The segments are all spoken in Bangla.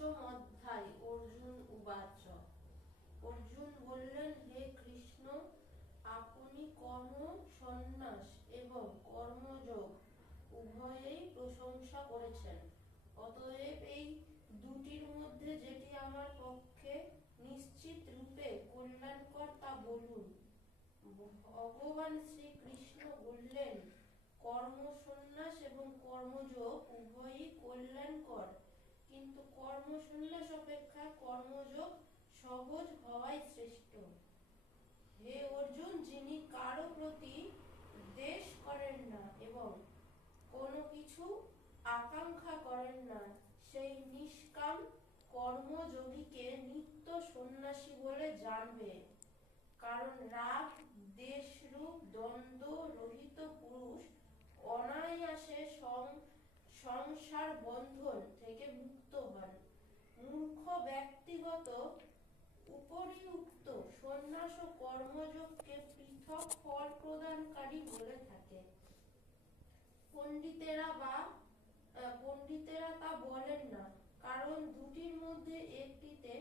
পঞ্চম অধ্যায়। অর্জুন উবাচ। অর্জুন বললেন, হে কৃষ্ণ, আপনি কর্ম সন্ন্যাস এবং কর্মযোগ উভয়েই প্রশংসা করেছেন। অতএব এই দুটির মধ্যে যেটি আমার পক্ষে নিশ্চিত রূপে কল্যাণকর তা বলুন। ভগবান শ্রীকৃষ্ণ বললেন, কর্ম সন্ন্যাস এবং কর্মযোগ উভয়ই কল্যাণকর, কিন্তু কর্ম সন্ন্যাস অপেক্ষা কর্মযোগ সহজ হওয়াই শ্রেষ্ঠ। হে অর্জুন, যিনি কারো প্রতি দ্বেষ করেন না এবং কোনো কিছু আকাঙ্ক্ষা করেন না, সেই নিষ্কাম কর্মযোগীকে নিত্য সন্ন্যাসী বলে জানবে। কারণ রাগ দ্বেষরূপ দ্বন্দ্ব রহিত পুরুষ অনায়াসে সংসার বন্ধন থেকে মুক্ত হন। মূর্খ ব্যক্তিগত উপরিউক্ত সন্ন্যাস ও কর্মযোগকে পৃথক ফল প্রদানকারী বলে থাকে। পণ্ডিতেরা তা বলেন না, কারণ দুটির মধ্যে একটিতে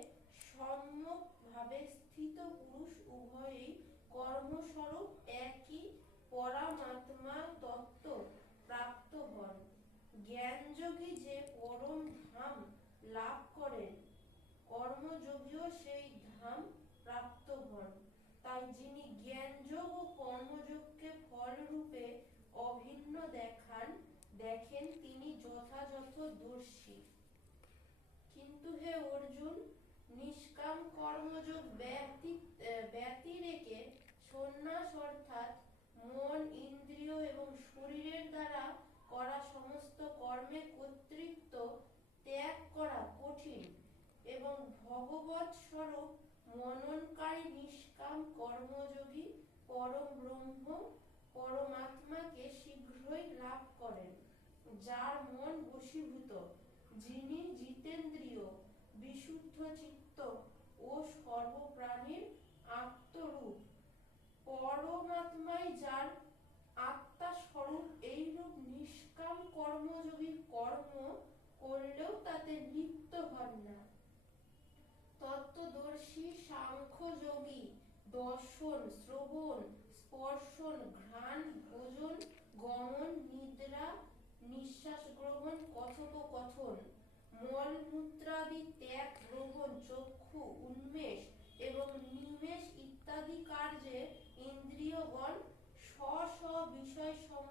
সম্যক ভাবে স্থিত পুরুষ উভয়েই কর্মস্বরূপ একই পরমাত্মা তত্ত্ব প্রাপ্ত হন। জ্ঞানযোগী যে পরম ধাম লাভ করেন, কর্মযোগীও সেই ধাম প্রাপ্ত হন। তাই যিনি জ্ঞানযোগ ও কর্মযোগকে ফলরূপে অভিন্ন দেখেন, তিনি যথাযথ দর্শী। কিন্তু হে অর্জুন, নিষ্কাম কর্মযোগ ব্যতিরেকে সন্ন্যাস অর্থাৎ মন, ইন্দ্রিয় এবং শরীরের দ্বারা করা সমস্ত কর্মে কর্তৃত্ব ত্যাগ করা কঠিন এবং ভগবৎ স্বরূপ মননকারী নিষ্কাম কর্মযোগী পরম ব্রহ্ম পরমাত্মাকে শীঘ্রই লাভ করেন। যার মন বশীভূত, যিনি জিতেন্দ্রিয়, বিশুদ্ধ চিত্ত ও সর্বপ্রাণীর আত্মরূপ, পরমাত্মাই যার আত্মা স্বরূপ, এইরূপ নিষ্কাম কর্মযোগী কর্ম করলেও তাতে লিপ্ত হন না। তত্ত্বদর্শী সাংখ্যযোগী দর্শন, শ্রবণ, স্পর্শন, ঘ্রাণ, ভোজন, গমন, নিদ্রা, নিঃশ্বাস গ্রহণ, কথোপকথন, মলমূত্রাদি ত্যাগ, গ্রহণ, চক্ষু উন্মেষ এবং নিমেষ ইত্যাদি কার্যে ইন্দ্রিয়গণ স্ব স্ব বিষয়